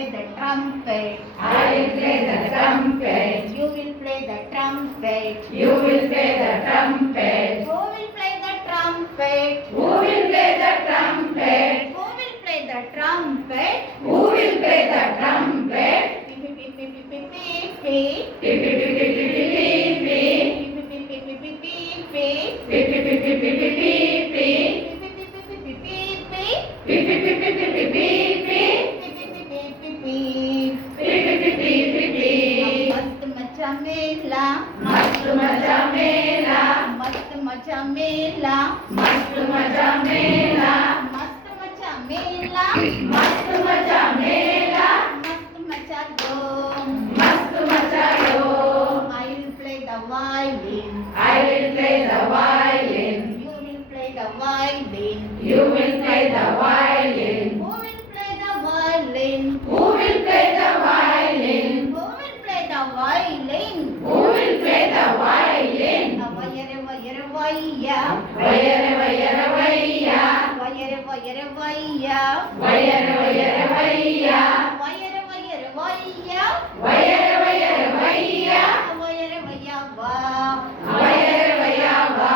play the trumpet. I will play the trumpet. You will play the trumpet. You will play the trumpet. Who will play the trumpet? Who will play the trumpet? Who will play the trumpet? Who will play the trumpet? Beep, beep, beep, beep, beep, મજા મેલા મસ્ત મજા મેલા મસ્ત મજા મેલા મસ્ત મજા મેલા મસ્ત મજા મેલા મસ્ત મજા મેલા મસ્ત મજા ગો મસ્ત મજા go I will play the violin I will play the violin you will play the violin you will play the violin వయర వయ్య వయర వయర వయ్య వయర వయర వయ్య వయర వయర వయ్య వయర వయ్య వా వయర వయ్య వా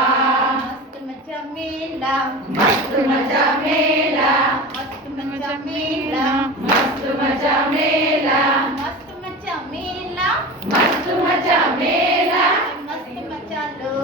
మస్త్ మజా మేలా మస్త్ మజా మేలా మస్త్ మజా మేలా మస్త్ మజా మేలా మస్త్ మజా మేలా మస్త్ మజా మేలా మస్త్ మజా లో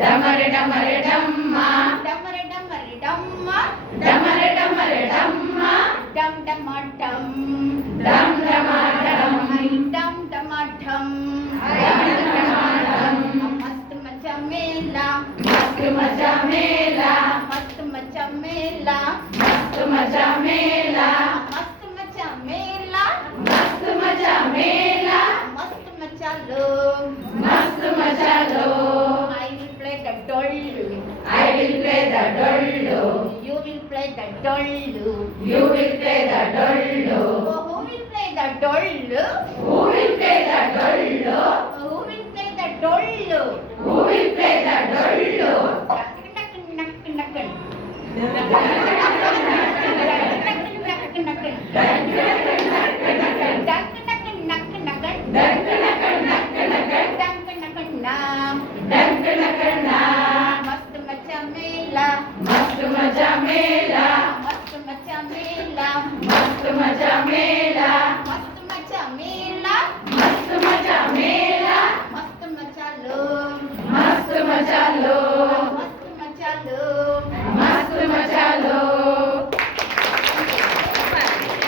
డమరి డమరి డమ్మ డమరి డమరి డమ్మ డమరి డమరి డమ్మ డమ్ డమ డమ్ డమ్ డమ డమ్ డమ్ డమ డమ్ మస్త్ మజా మేలా మస్త్ మజా మేలా మస్త్ మేలా మజా మేలా the I will play the dollo You will play the doll You will play the dollo Oh, who will play the doll Who will play the dollo Who will play the doll Who will play the dollo મેલા મસ્ત મજા મેલા મસ્ત મજા મેલા મસ્ત મજા મેલા